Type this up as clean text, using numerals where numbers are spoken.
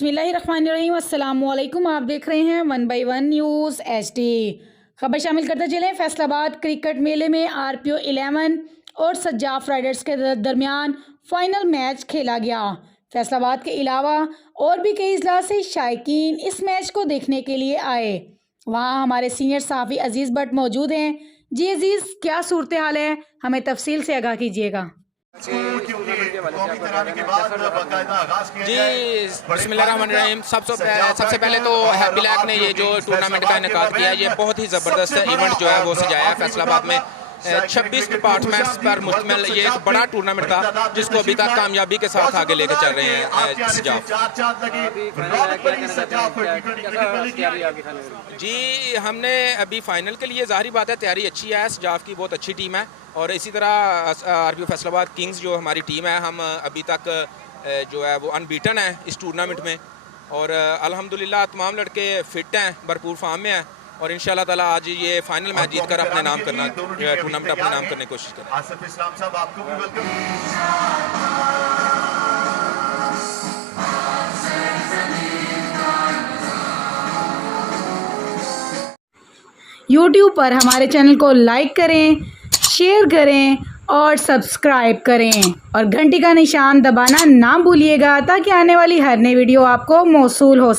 बिस्मिल्लाहिर्रहमानिर्रहीम। अस्सलामुअलैकुम। आप देख रहे हैं 1/1 न्यूज़ HD। खबर शामिल करते चलें। फैसलाबाद क्रिकेट मेले में RPO 11 और सज्जाफ राइडर्स के दरमियान फाइनल मैच खेला गया। फैसलाबाद के अलावा और भी कई अजला से शायकीन इस मैच को देखने के लिए आए। वहाँ हमारे सीनियर सहाफ़ी अजीज़ भट्ट मौजूद हैं। जी अजीज़, क्या सूरत हाल है, हमें तफसील से आगाह कीजिएगा। जी बिस्मिल्लाहिर्रहमानिर्रहीम। सबसे पहले तो हैप्पी लैक ने ये जो टूर्नामेंट का इनेकाद किया है, ये बहुत ही ज़बरदस्त इवेंट जो है वो सजाया है फैसलाबाद में। 26 डिपार्टमेंट्स पर मुश्तमिल ये एक बड़ा टूर्नामेंट था जिसको अभी तक कामयाबी के साथ आगे लेकर चल रहे हैं सजाफ। जी हमने अभी फाइनल के लिए ज़ाहिर बात है तैयारी अच्छी है, सजाफ की बहुत अच्छी टीम है और इसी तरह RPO फैसलाबाद किंग्स जो हमारी टीम है, हम अभी तक जो है वो अनबीटन है इस टूर्नामेंट में और अल्हम्दुलिल्लाह तमाम लड़के फिट हैं, भरपूर फॉर्म में हैं और इंशाल्लाह ताला आज ये फाइनल मैच जीत कर अपने नाम करना टूर्नामेंट अपने नाम करने की कोशिश करें। आसिफ इस्लाम साहब आपको भी वेलकम। YouTube पर हमारे चैनल को लाइक करें, शेयर करें और सब्सक्राइब करें और घंटी का निशान दबाना ना भूलिएगा ताकि आने वाली हर नई वीडियो आपको मौसूल हो सके।